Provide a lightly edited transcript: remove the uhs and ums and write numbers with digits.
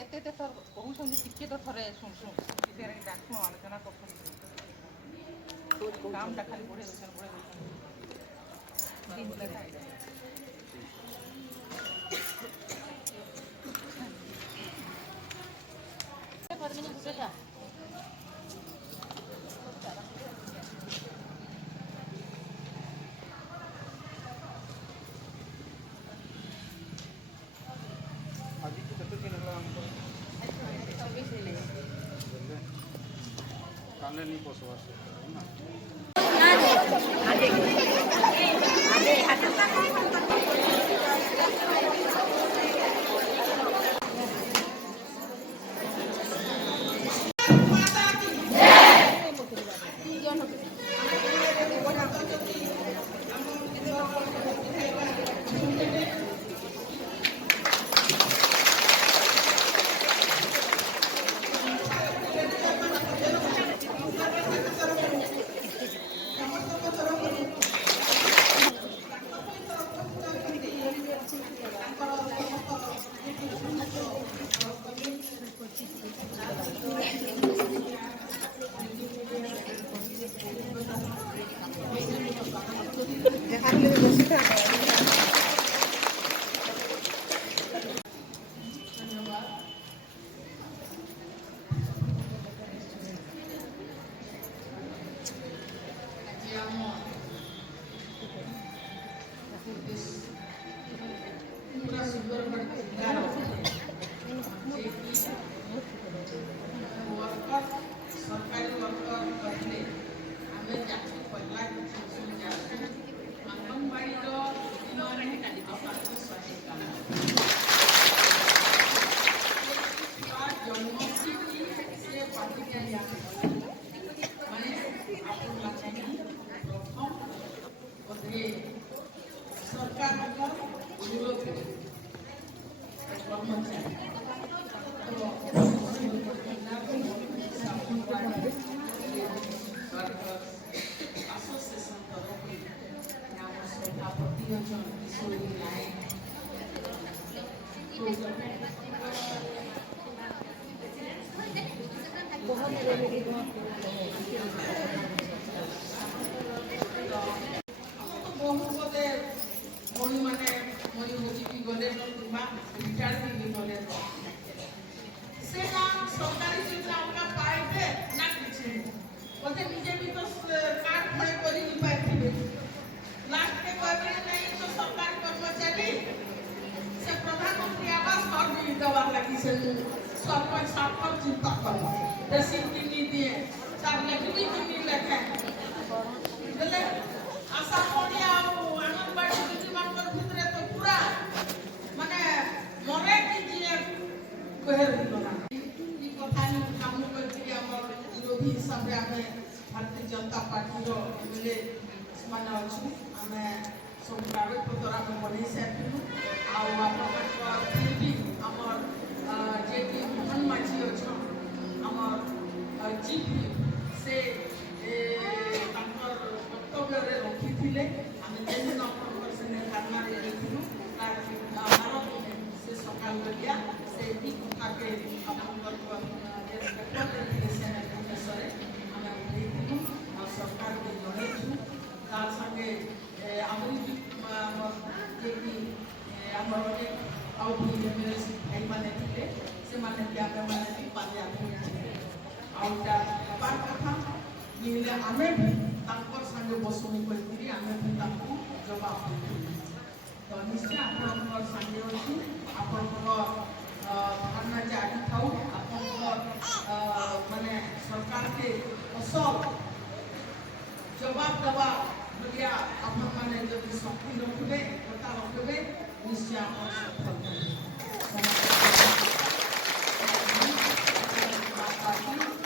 ଏତେ ଏତେ ଥର କହୁଛନ୍ତି ଟିକେ ତ ଥରେ ଶୁଣୁ ଡାକୁନ ଆଲୋଚନା କରୁଛନ୍ତି କାମଟା ଖାଲି ବଢ଼େଇ ଦେଉଛନ୍ତି आज की कते दिन होला हमको 26 ହେଲେ काले नहीं पोसवा से ना भारतीय जनता पार्टी एमएलए मैंने अच्छू आम सब कागज पत्र आम बढ़े सारी आमर जे मोहन माझी अच्छा आमर जीपी से वक्तव्य रखी थे आम जेन कारना से सका गलिया से कथा के सरकार के जनईचु तार संगे आमरी भाई मैंने से पाले आउटा हबार कथा ये आम भी संगे बसुनी करी आम भी जवाब देती तो निश्चय आप संगे अच्छी आप धारणा जारी था आप माने सरकार के असल जवाब देवा बोलिया आप मैंने जब शक्ति रखिए कथा रखिए निश्चय आप सफल